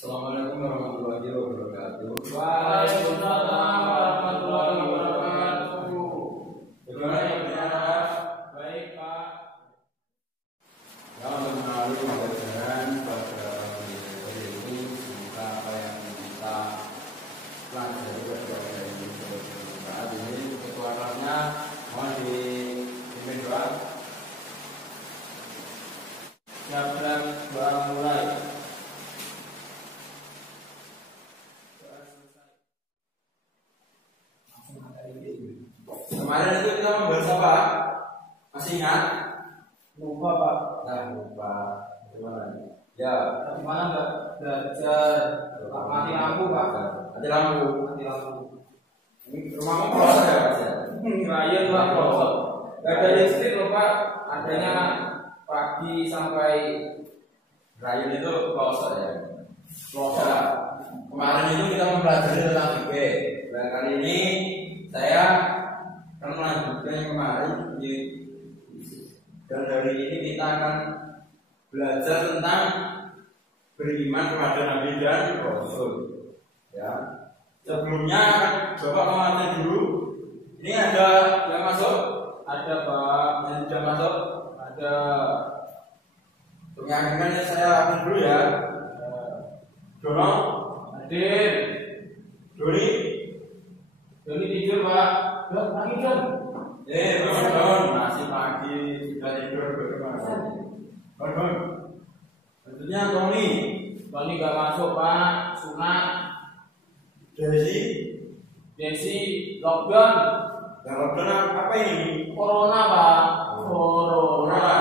Assalamualaikum warahmatullahi wabarakatuh. Waalaikumsalam warahmatullahi wabarakatuh. Bagaimana ya Pak? Baik Pak. Ya, untuk melalui pembelajaran pada hari ini, semoga apa yang kita pelajari pada hari ini saat ini ketua kelasnya mohon dipimpin doa. Siap-siap doa mulai. Kemarin itu kita membahas apa? Masih ingat? Lupa Pak. Nah, lupa. Gimana? Ya, Bagaimana Pak? Belajar. Pak mati lampu Pak. mati lampu. Mati lampu. Ini rumahmu pelosok ya Mas? Kirain Pak pelosok. Gak ada listrik loh Pak. Adanya pagi sampai Rayun itu pelosok ya. pelosok. Ya, kemarin itu kita mempelajari tentang IP. Nah, kali ini saya akan melanjutkan yang kemarin dan hari ini kita akan belajar tentang beriman kepada Nabi dan Rasul. Ya, sebelumnya coba mengamati dulu. Ini ada yang masuk? Ada Pak. Yang sudah masuk? Ada. Untuk meyakinkan saya ambil dulu ya. Dono, Hadir. Doni, Doni tidur Pak. Loh, pagi Don. Don, masih pagi sudah tidur bagaimana? Don, tentunya Tony, Tony gak masuk Pak. Sunat. Desi lockdown. yang lockdown apa ini? Corona Pak. Corona.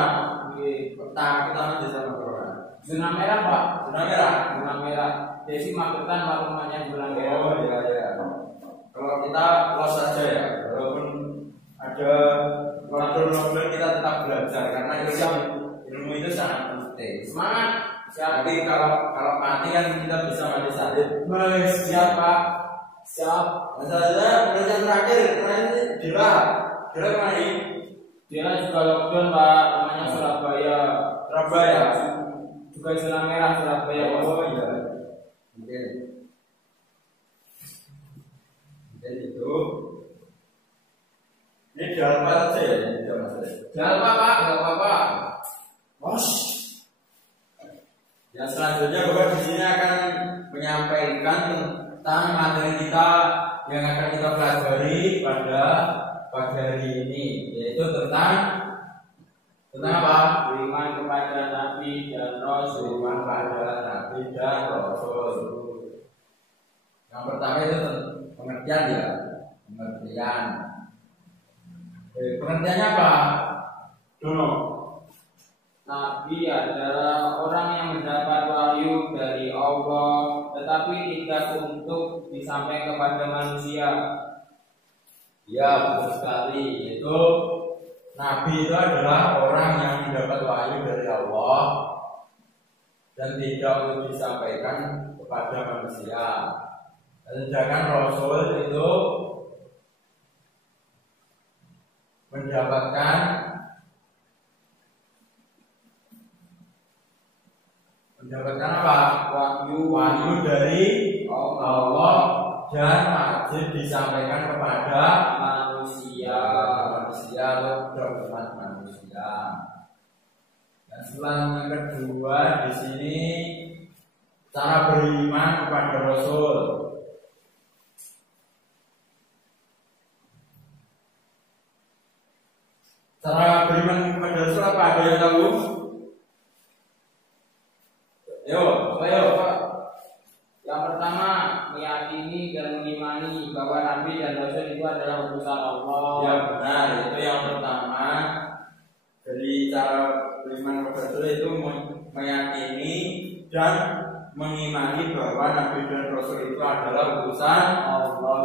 Kita aja sama corona. Zona merah Pak. Zona merah. Zona merah. Desi Magetan Pak rumahnya zona merah. Oh iya. Kalau kita los saja ya, walaupun ada lockdown kita tetap belajar karena ilmu itu sangat penting. Semangat. Siap. Tapi kalau mati kan kita bisa mati salib. Siap Pak. Siap. Masalahnya pertanyaan terakhir Dila kemana ini? Dia juga lockdown Pak. Namanya Surabaya. Surabaya. Juga zona merah Surabaya. Oh iya. Mungkin itu. Ini jalan apa saja ya? Jangan lupa Pak. Gak apa-apa. Bos. Yang selanjutnya Bapak di sini akan menyampaikan tentang materi kita yang akan kita pelajari pada pagi hari ini, yaitu tentang apa? Beriman kepada Nabi dan Rasul. Beriman pada Nabi dan Rasul. Yang pertama itu pengertian ya, pengertian. Pengertiannya apa? Dono. Nabi adalah orang yang mendapat wahyu dari Allah, tetapi tidak untuk disampaikan kepada manusia. Ya, betul sekali. Itu Nabi itu adalah orang yang mendapat wahyu dari Allah dan tidak untuk disampaikan kepada manusia. Sedangkan Rasul itu mendapatkan apa? Wahyu dari Allah dan wajib disampaikan kepada manusia atau umat manusia. Dan selanjutnya kedua di sini cara beriman kepada Rasul. Cara beriman kepada Rasul apa? Ada yang tahu? Ayo Pak. Yang pertama, meyakini dan mengimani bahwa Nabi dan Rasul itu adalah utusan Allah. Ya benar, itu yang pertama. Dari cara beriman kepada Rasul itu meyakini dan mengimani bahwa Nabi dan Rasul itu adalah utusan Allah.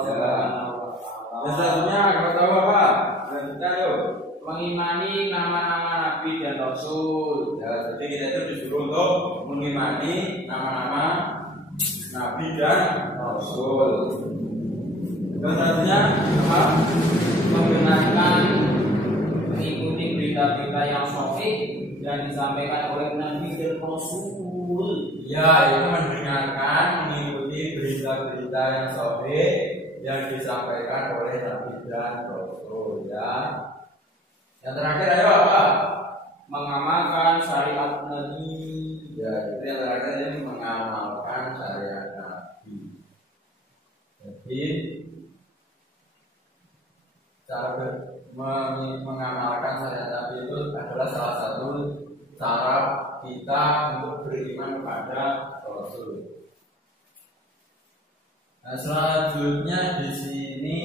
Dan selanjutnya kita tahu apa? Selanjutnya yuk. Mengimani nama-nama Nabi dan mengimani nama-nama nabi dan rasul. Selanjutnya apa? Membenarkan mengikuti berita-berita yang sahih yang disampaikan oleh nabi dan rasul. Ya, itu mendengarkan mengikuti berita-berita yang sahih yang disampaikan oleh nabi dan rasul. Ya. Yang terakhir ayo apa? Mengamalkan syariat nabi. Ya, itu yang terakhir ini mengamalkan syariat nabi. Jadi cara mengamalkan syariat nabi itu adalah salah satu cara kita untuk beriman kepada rasul. Nah, selanjutnya di sini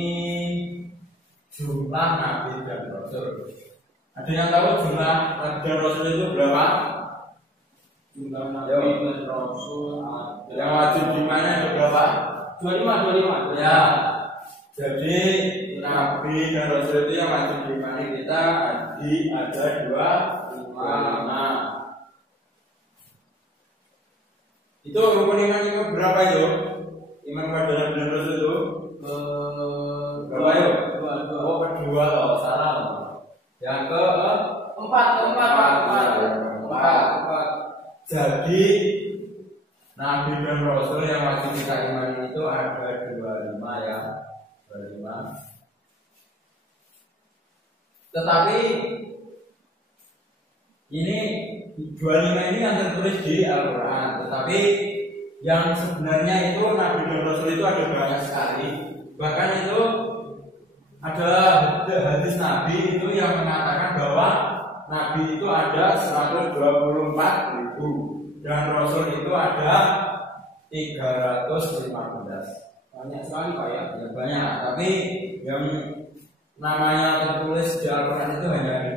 jumlah nabi dan rasul. Ada yang tahu jumlah nabi dan rasul itu berapa? Jumlah nabi dan rasul Yang wajib dimana ada berapa? 25. Ya. Jadi nabi dan rasul itu yang wajib dimani kita ada 25. Itu rukun iman itu berapa itu? Iman kepada nabi dan rasul itu berapa yuk? Oh, kedua loh, salah loh. Yang keempat. Jadi nabi dan rasul yang wajib kita imani itu ada 25 ya. 25. Tetapi ini 25 ini yang tertulis di Al-Quran. Tetapi yang sebenarnya itu nabi dan rasul itu ada banyak sekali. Bahkan itu ada hadis nabi itu yang mengatakan bahwa nabi itu ada 124.000 dan rasul itu ada 315. Banyak sekali Pak ya. Ya banyak, tapi yang namanya tertulis di Al-Quran itu hanya ada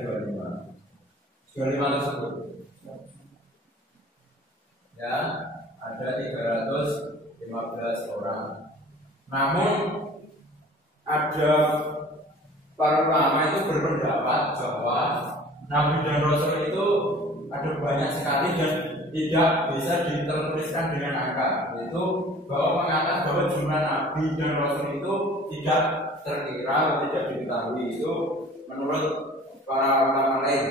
25 tersebut. Ya, ada 315 orang. Namun ada para ulama itu berpendapat bahwa nabi dan rasul itu ada banyak sekali dan tidak bisa ditertuliskan dengan angka. Itu bahwa mengatakan bahwa jumlah nabi dan rasul itu tidak terkira atau tidak diketahui. Itu menurut para ulama lain.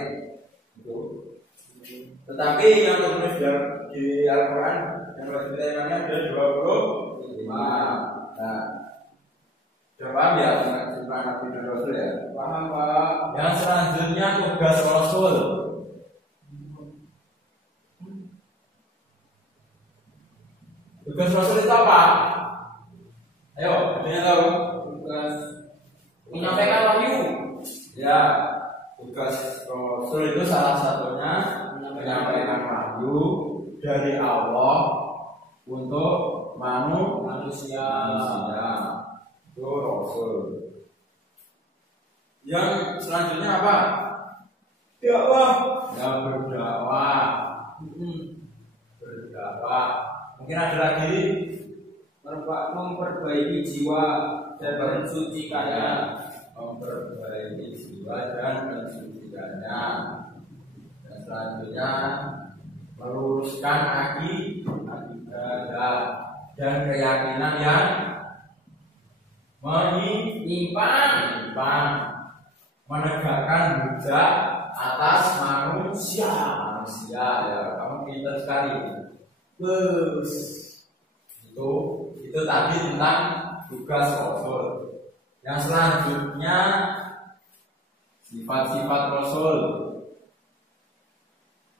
Itu. Tetapi yang tertulis di Al-Quran yang wajib kita imani ada 25. Nah, sudah paham ya jumlah nabi dan rasul ya? Paham Pak. Yang selanjutnya tugas rasul. Tugas rasul itu apa? Ayo, ada yang tahu? Tugas menyampaikan wahyu. Ya, tugas rasul itu salah satunya menyampaikan wahyu dari Allah untuk manusia. Itu rasul. Yang selanjutnya apa? Dakwah. Yang berdakwah. Berdakwah. Mungkin ada lagi memperbaiki jiwa dan mensucikannya. Memperbaiki jiwa dan mensucikannya. Dan selanjutnya meluruskan akidah dan keyakinan yang menyimpang, menegakkan hujah atas manusia ya. Kamu pintar sekali. Itu tadi tentang tugas rasul. Yang selanjutnya sifat-sifat rasul.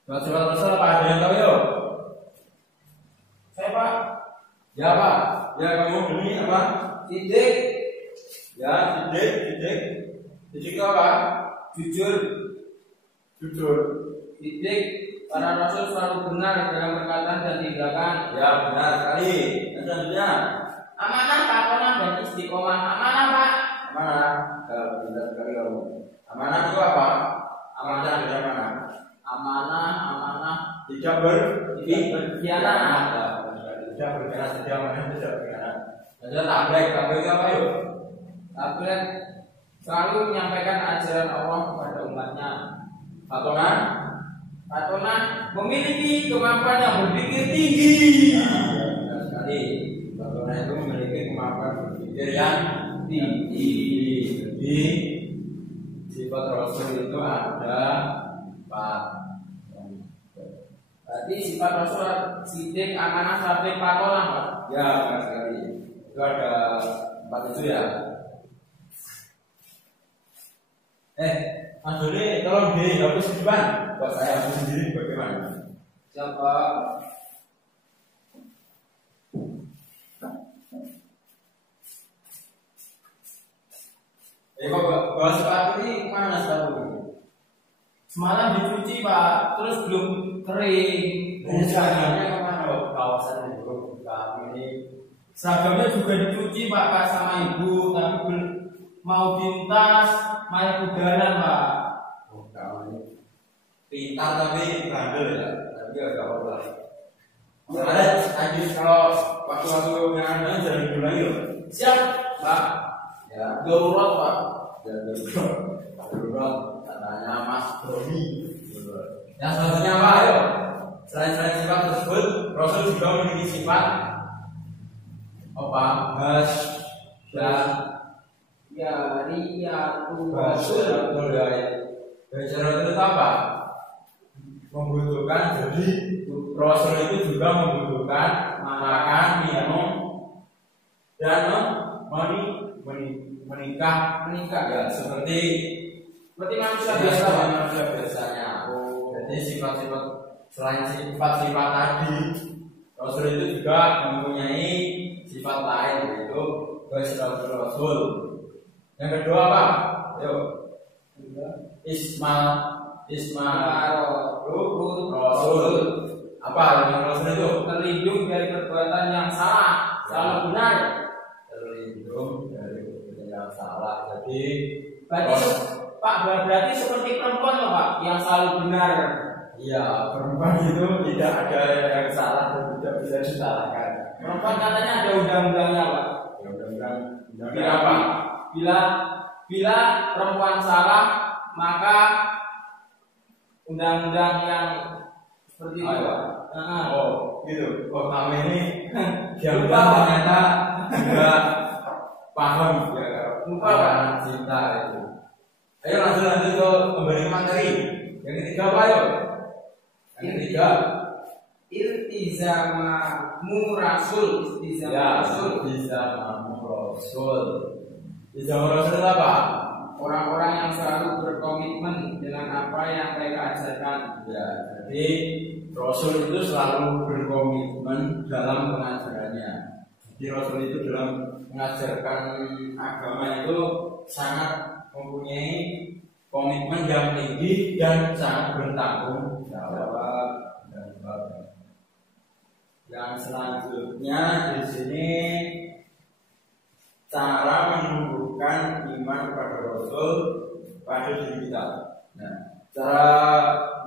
Sifat-sifat rasul apa ada yang tahu yuk? Saya Pak. Ya Pak. Ya kamu demi apa? Sidik. Ya sidik. Sidik itu apa? Jujur. Sidik. Para rasul selalu benar dalam perkataan dan tindakan. Ya benar sekali. Dan selanjutnya amanah, pakonah dan istiqomah. Amanah Pak. Amanah. Benar sekali kamu. Amanah itu apa? Amanah dari mana? Amanah. Tidak berkhianat. Tidak berkhianat. Tidak berkhianat. Dan tabligh itu apa yuk? Tabligh selalu menyampaikan ajaran Allah kepada umatnya. Fatona memiliki kemampuan yang berpikir tinggi. Benar sekali. Fatona itu memiliki kemampuan berpikir yang tinggi. Jadi sifat Rasul itu ada 4. Berarti sifat Rasul sidik, amanah, sabik, fatona, Pak. Ya, benar sekali. Itu ada 4 itu ya. Mas Doni, tolong dihapus di depan. Buat saya hapus sendiri bagaimana? Siapa? Kok bawa sepatu ini mana sepatu? Semalam dicuci, Pak, terus belum kering. Ini seragamnya kemana? Kawasan itu kami ini. Seragamnya juga dicuci, Pak, pas sama ibu, tapi belum mau dintas, malah udaran, Pak. Oh, kamu ini pintar tapi bandel ya. Tapi agak apa-apa. Ada lanjut kalau waktu-waktu yang ada jadi dulu lagi loh. Siap, Pak. Ya, Darurat, Pak. dan darurat katanya Mas Doni. Yang selanjutnya apa? Ayo. Selain sifat tersebut, Rasul juga memiliki sifat apa? Dan Ya, Riyatu Rasul betul ya. Belajar itu apa? Membutuhkan, jadi Rasul itu juga membutuhkan makan, minum, dan menikah ya seperti manusia biasa, Pak. manusia biasanya. Jadi sifat-sifat selain sifat-sifat tadi, Rasul itu juga mempunyai sifat lain, yaitu Basiratul Rasul. Yang kedua apa? Yuk. Rasul. Apa yang Rasul itu? Terlindung dari perbuatan yang salah, selalu benar. Terlindung dari perbuatan yang salah. Jadi Berarti Pak, berarti seperti perempuan loh, Pak, yang selalu benar. iya, perempuan itu tidak ada yang salah dan tidak bisa disalahkan. Perempuan katanya ada undang-undangnya, Pak. Ya undang-undang apa? Bila perempuan salah, maka undang-undang yang seperti itu, Pak. Oh, gitu. Oh, kami ini diam-diam ternyata juga paham ya, Lupa, Pak. cinta itu. Ayo lanjut ke memberi materi. Yang ketiga apa ayo? Yang ketiga Iltizamamu Rasul. ya, Rasul. Rasul. Iltizam Rasul itu apa? Orang-orang yang selalu berkomitmen dengan apa yang mereka ajarkan. Ya, jadi Rasul itu selalu berkomitmen dalam pengajarannya. Jadi Rasul itu dalam mengajarkan agama itu sangat mempunyai komitmen yang tinggi dan sangat bertanggung jawab. Yang selanjutnya di sini cara menumbuhkan iman kepada Rasul pada diri kita. Nah, cara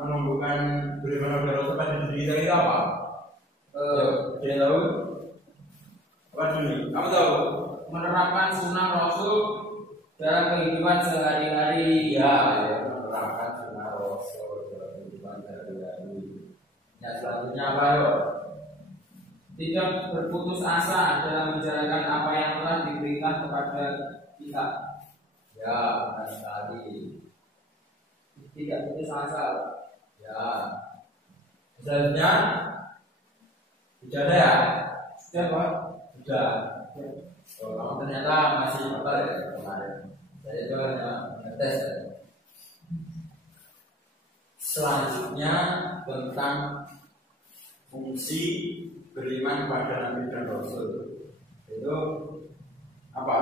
menumbuhkan beriman kepada Rasul pada diri kita itu apa? Dia tahu? Apa dulu? Kamu tahu? Menerapkan sunnah Rasul dalam kehidupan sehari-hari. Ya, menerapkan sunnah Rasul dalam kehidupan sehari-hari. Yang selanjutnya apa yo? Tidak berputus asa dalam menjalankan apa yang telah diberikan kepada kita. Ya, benar sekali. Tidak putus asa. Ya. Selanjutnya sudah ada ya? Sudah, Pak. Sudah. Oh, kamu ternyata masih apa ya kemarin? Saya itu hanya ngetes. Selanjutnya tentang fungsi beriman kepada Nabi dan Rasul. Itu apa?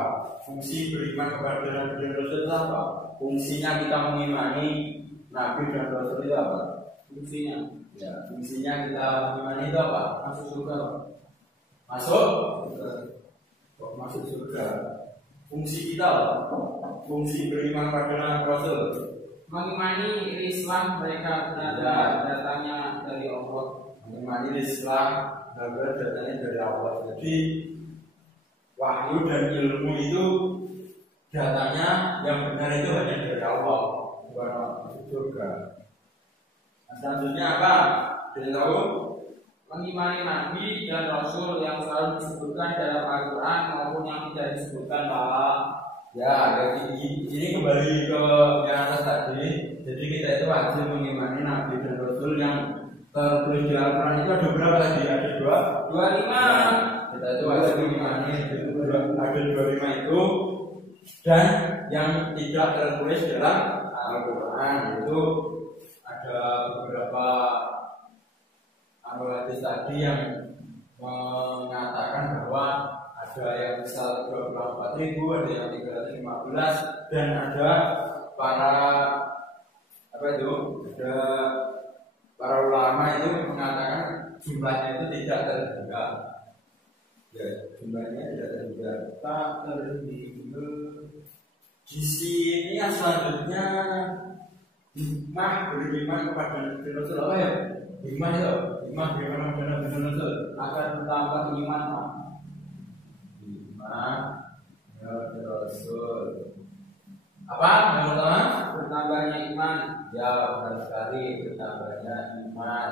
Fungsi beriman kepada Nabi dan Rasul itu apa? Fungsinya kita mengimani Nabi dan Rasul itu apa? Fungsinya, Ya, fungsinya kita mengimani itu apa? masuk surga. Masuk? Kok masuk surga? Fungsi kita apa? Fungsi beriman pada Nabi Rasul. Mengimani Islam mereka berada datangnya dari Allah. Mengimani Islam benar datangnya dari Allah. Jadi wahyu dan ilmu itu datanya yang benar itu hanya dari Allah, bukan masuk surga. Selanjutnya apa? Sudah tahu? Mengimani nabi dan rasul yang selalu disebutkan dalam Al-Quran maupun yang tidak disebutkan, Pak. Ya, jadi ini kembali ke yang atas tadi. Jadi kita itu wajib mengimani nabi dan rasul yang tertulis di Al-Quran itu ada berapa tadi? Ada 25. Kita itu wajib mengimani ada 25 itu, dan yang tidak tertulis dalam Al-Quran itu ada beberapa hadis tadi yang mengatakan bahwa ada yang misal 24.000, ada yang 315, dan ada para ada para ulama itu mengatakan jumlahnya itu tidak terhingga. Ya, jumlahnya tidak terhingga. Tak terhingga. Di sini yang selanjutnya hikmah beriman kepada Nabi Rasul apa ya? Hikmah itu, hikmah beriman kepada Nabi Rasul Agar bertambah iman, Pak. Hikmah Nabi Rasul. Apa? Yang pertama? Bertambahnya iman. Ya, benar sekali, bertambahnya iman.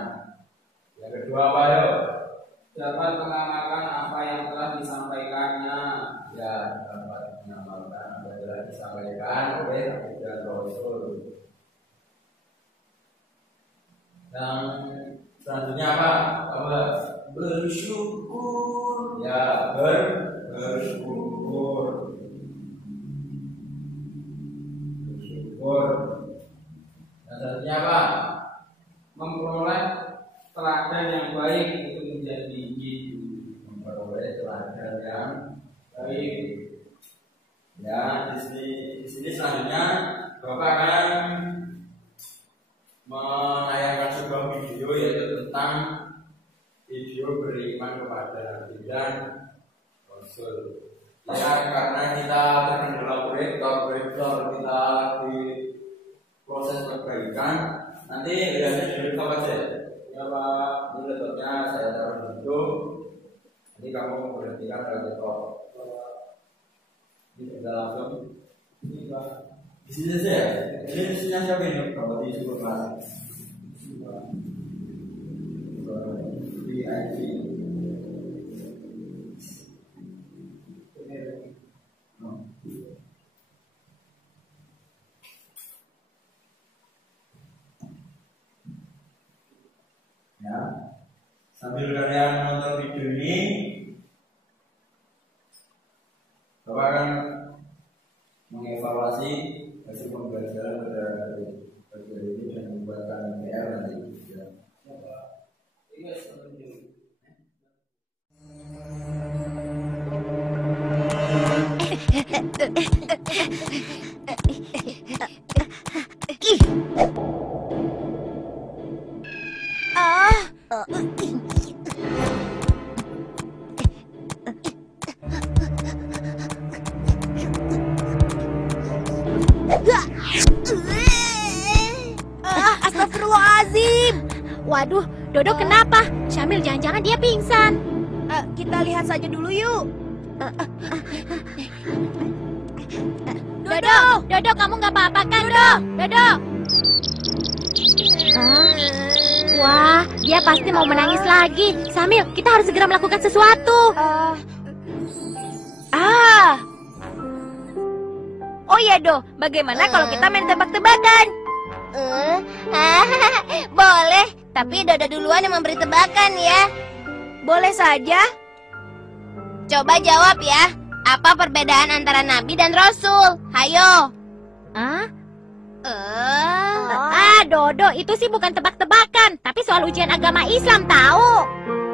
Yang kedua apa ya? Dapat mengamalkan apa yang telah disampaikannya. Ya, dapat mengamalkan apa yang telah disampaikan oleh Nabi dan Rasul. Yang selanjutnya apa? Bersyukur. Ya, bersyukur. Bersyukur. Yang selanjutnya apa? Memperoleh teladan yang baik untuk menjadi hidup. Memperoleh teladan yang baik. Ya, di sini selanjutnya Bapak akan menayangkan sebuah video yaitu tentang video beriman kepada Nabi dan Rasul. Ya, karena kita terkendala operator kita di proses perbaikan, nanti lihatnya di laptop aja. Ya Pak, ini laptopnya saya taruh di situ. Nanti kamu berhentikan laptop. Ini kita langsung. Ini Pak. Di sini saja ya. Ini isinya siapa ini? Kamu di super kelas. Di IT. Ya, sambil kalian menonton video ini, Bapak akan mengevaluasi hasil pembelajaran pada hari ini dan membuatkan PR nanti. Ya. Astagfirullahaladzim. Waduh, Dodo kenapa? Syamil jangan-jangan dia pingsan. Kita lihat saja dulu yuk. Dodo, kamu nggak apa-apa kan, Dodo? Wah, dia pasti mau menangis lagi. Syamil, kita harus segera melakukan sesuatu. Oh iya, Do. Bagaimana kalau kita main tebak-tebakan? Boleh, tapi Dodo duluan yang memberi tebakan ya. Boleh saja. Coba jawab ya. Apa perbedaan antara Nabi dan Rasul? Hayo. Dodo, itu sih bukan tebak-tebakan, tapi soal ujian agama Islam tahu.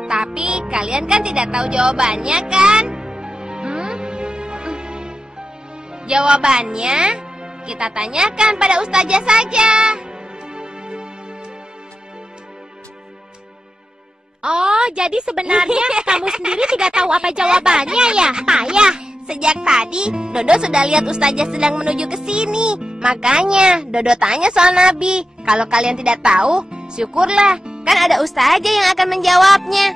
Tapi kalian kan tidak tahu jawabannya kan? Jawabannya kita tanyakan pada ustazah saja. Oh, jadi sebenarnya kamu sendiri tidak tahu apa jawabannya ya, Payah? Sejak tadi, Dodo sudah lihat ustazah sedang menuju ke sini. Makanya, Dodo tanya soal Nabi. Kalau kalian tidak tahu, syukurlah. Kan ada ustazah yang akan menjawabnya.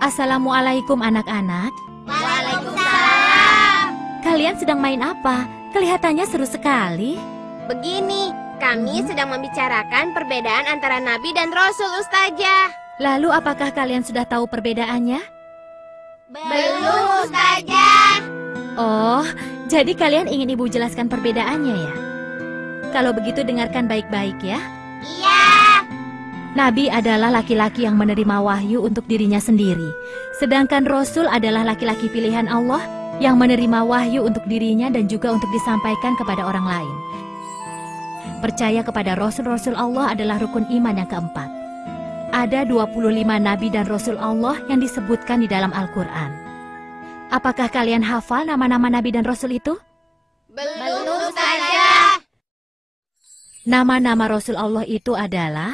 Assalamualaikum anak-anak. Waalaikumsalam. Kalian sedang main apa? Kelihatannya seru sekali. Begini, Kami sedang membicarakan perbedaan antara Nabi dan Rasul, Ustazah. Lalu apakah kalian sudah tahu perbedaannya? Belum, Ustazah. Oh, jadi kalian ingin ibu jelaskan perbedaannya ya? Kalau begitu dengarkan baik-baik ya. Iya. Nabi adalah laki-laki yang menerima wahyu untuk dirinya sendiri. Sedangkan Rasul adalah laki-laki pilihan Allah yang menerima wahyu untuk dirinya dan juga untuk disampaikan kepada orang lain. Percaya kepada Rasul-Rasul Allah adalah rukun iman yang keempat. Ada 25 Nabi dan Rasul Allah yang disebutkan di dalam Al-Quran. Apakah kalian hafal nama-nama Nabi dan Rasul itu? Belum, Ustazah. Nama-nama Rasul Allah itu adalah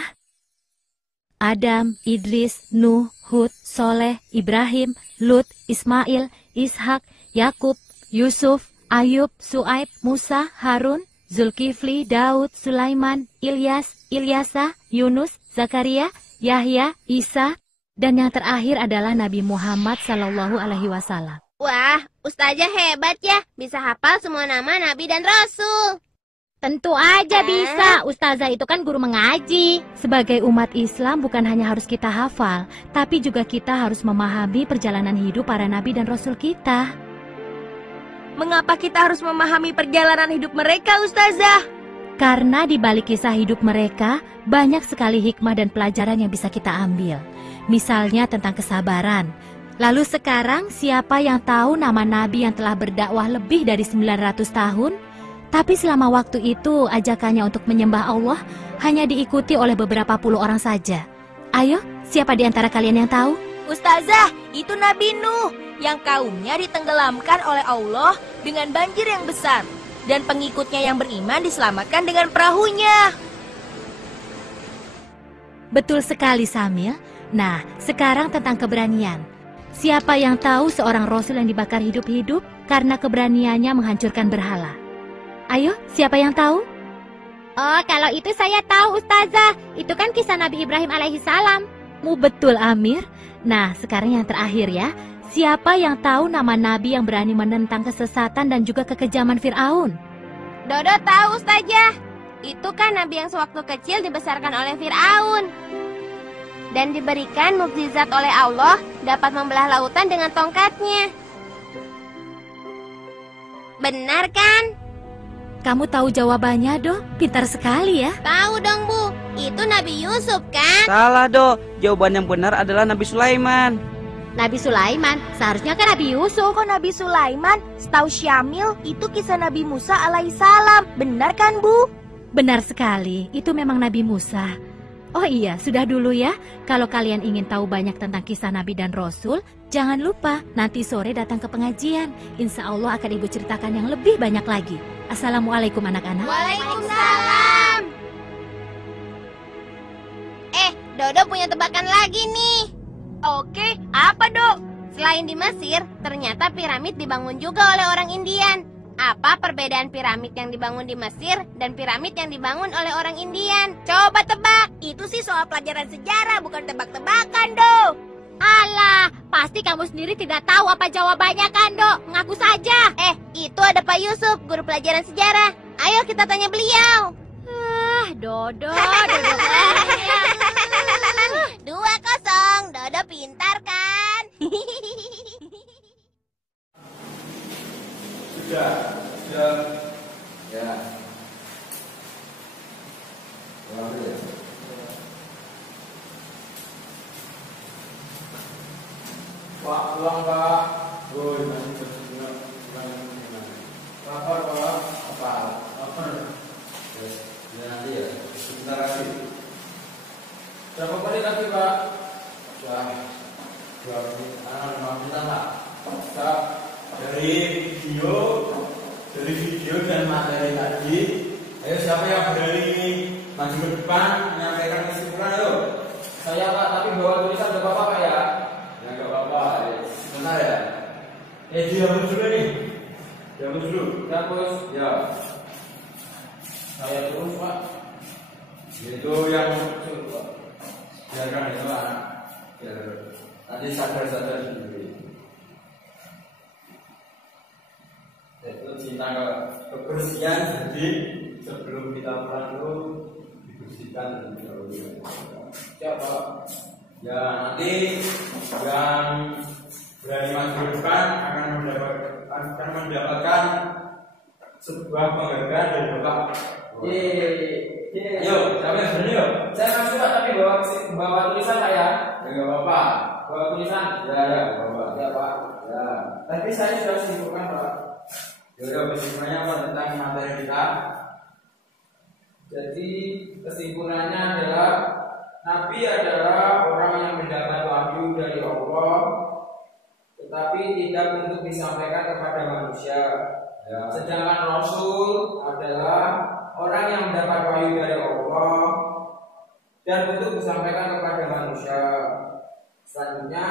Adam, Idris, Nuh, Hud, Soleh, Ibrahim, Lut, Ismail, Ishak, Yakub, Yusuf, Ayub, Su'aib, Musa, Harun, Zulkifli, Daud, Sulaiman, Ilyas, Ilyasa, Yunus, Zakaria, Yahya, Isa, dan yang terakhir adalah Nabi Muhammad SAW. Wah, Ustazah hebat ya. Bisa hafal semua nama Nabi dan Rasul. Tentu aja bisa, Ustazah itu kan guru mengaji. Sebagai umat Islam bukan hanya harus kita hafal, tapi juga kita harus memahami perjalanan hidup para Nabi dan Rasul kita. Mengapa kita harus memahami perjalanan hidup mereka, Ustazah? Karena di balik kisah hidup mereka, banyak sekali hikmah dan pelajaran yang bisa kita ambil. Misalnya tentang kesabaran. Lalu sekarang, siapa yang tahu nama Nabi yang telah berdakwah lebih dari 900 tahun? Tapi selama waktu itu, ajakannya untuk menyembah Allah hanya diikuti oleh beberapa puluh orang saja. Ayo, siapa di antara kalian yang tahu? Ustazah, itu Nabi Nuh yang kaumnya ditenggelamkan oleh Allah dengan banjir yang besar. Dan pengikutnya yang beriman diselamatkan dengan perahunya. Betul sekali, Samil. Nah, sekarang tentang keberanian. Siapa yang tahu seorang Rasul yang dibakar hidup-hidup karena keberaniannya menghancurkan berhala? Ayo, siapa yang tahu? Oh, kalau itu saya tahu, Ustazah. Itu kan kisah Nabi Ibrahim alaihissalam. Betul, Amir. Nah, sekarang yang terakhir ya. Siapa yang tahu nama Nabi yang berani menentang kesesatan dan juga kekejaman Fir'aun? Dodo tahu, Ustazah. Itu kan Nabi yang sewaktu kecil dibesarkan oleh Fir'aun. Dan diberikan mukjizat oleh Allah dapat membelah lautan dengan tongkatnya. Benar kan? Kamu tahu jawabannya, Do? Pintar sekali ya. Tahu dong, Bu. Itu Nabi Yusuf kan? Salah, Do. Jawaban yang benar adalah Nabi Sulaiman. Nabi Sulaiman? Seharusnya kan Nabi Yusuf. Kok Nabi Sulaiman? Setahu Syamil, itu kisah Nabi Musa alaihissalam. Benar kan, Bu? Benar sekali, itu memang Nabi Musa. Oh iya, sudah dulu ya. Kalau kalian ingin tahu banyak tentang kisah Nabi dan Rasul, jangan lupa nanti sore datang ke pengajian. Insya Allah akan Ibu ceritakan yang lebih banyak lagi. Assalamualaikum anak-anak. Waalaikumsalam. Dodo punya tebakan lagi nih. Oke, apa, Dok? Selain di Mesir, ternyata piramid dibangun juga oleh orang Indian. Apa perbedaan piramid yang dibangun di Mesir dan piramid yang dibangun oleh orang Indian? Coba tebak. Itu sih soal pelajaran sejarah, bukan tebak-tebakan, Dok. Alah, pasti kamu sendiri tidak tahu apa jawabannya kan, Dok? Ngaku saja. Itu ada Pak Yusuf, guru pelajaran sejarah. Ayo kita tanya beliau. Dodo. 2-0, Dodo pintar kan? Sudah. Ya. Lalu ya. Pak, pulang Pak. Woi, masih bersenang. Lapar Pak. Apa? Lapar. Ya nanti ya. Sebentar lagi. Berapa kali lagi Pak? Sudah 2 menit. 5 menit Pak. Pak. Dari video dan materi tadi, ayo siapa yang berani maju ke depan menyampaikan kesimpulan? Ayo. Saya Pak, tapi bawa tulisan gak apa-apa Pak ya? Ya nggak apa-apa, sebentar ya. Dihapus dulu nih. Dihapus dulu. Hapus. Ya. Saya terus Pak. Itu yang muncul Pak. Biarkan itu anak. Biar nanti sadar-sadar sendiri. Itu cinta kebersihan jadi sebelum kita pulang itu dibersihkan terlebih dahulu. Siapa? Ya nanti yang berani maju depan akan mendapatkan sebuah penghargaan dari Bapak. Ayo, siapa yang berani yuk? Saya masuk Pak, tapi bawa tulisan Pak ya. Ya nggak apa-apa. Bawa tulisan. Ya, Bapak. Ya Pak. Ya. Tadi saya sudah simpulkan Pak. Yaudah, kesimpulannya apa tentang materi kita? Jadi kesimpulannya adalah Nabi adalah orang yang mendapat wahyu dari Allah, tetapi tidak untuk disampaikan kepada manusia. Ya. Sedangkan Rasul adalah orang yang mendapat wahyu dari Allah dan untuk disampaikan kepada manusia. Selanjutnya,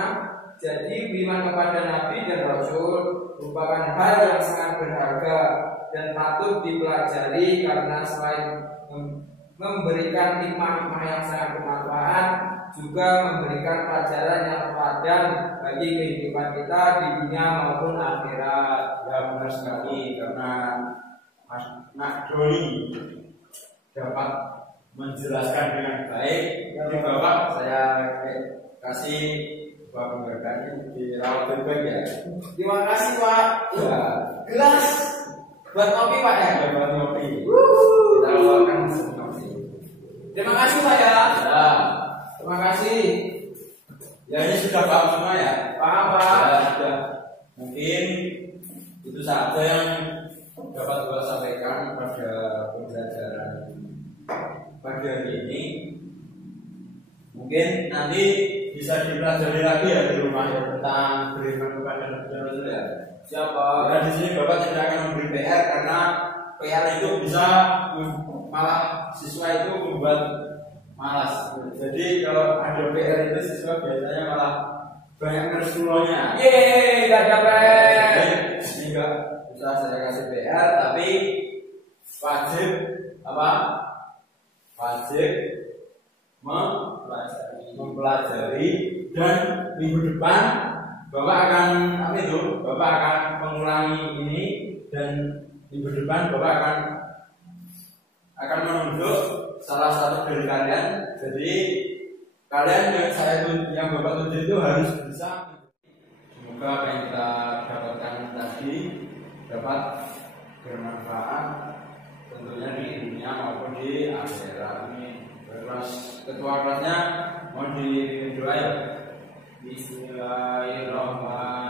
jadi beriman kepada Nabi dan Rasul merupakan hal yang sangat berharga dan patut dipelajari karena selain memberikan hikmah-hikmah yang sangat bermanfaat, juga memberikan pelajaran yang terpadan bagi kehidupan kita di dunia maupun akhirat. Ya benar sekali, karena Mas Doni dapat menjelaskan dengan baik. Jadi Bapak saya kasih Bapak penghargaan di rawat terbaik ya. Terima kasih Pak. Ya. Gelas buat kopi Pak ya. Buat ngopi. Kita lakukan ngopi. Terima kasih Pak ya. Ya. Terima kasih. Ya ini sudah paham semua ya. Paham Pak. Ya, sudah. Mungkin itu saja yang dapat saya sampaikan pada pembelajaran pagi hari ini. Mungkin nanti bisa dipelajari lagi ya di rumah ya tentang beriman kepada Nabi dan Rasul ya. Siapa? Karena di sini Bapak tidak akan memberi PR karena PR itu bisa malah siswa itu membuat malas. Jadi kalau ada PR itu siswa biasanya malah banyak ngeresulunya. Yeay, gak ada PR. Ini enggak bisa saya kasih PR, tapi wajib apa? Wajib mempelajari dan minggu depan Bapak akan apa itu? Bapak akan mengulangi ini dan minggu depan Bapak akan menunjuk salah satu dari kalian. Jadi kalian yang Bapak tunjuk itu harus bisa. Semoga apa yang kita dapatkan tadi dapat bermanfaat tentunya di dunia maupun di akhirat. Ketua kelasnya mau didoa ya. Bismillahirrahmanirrahim.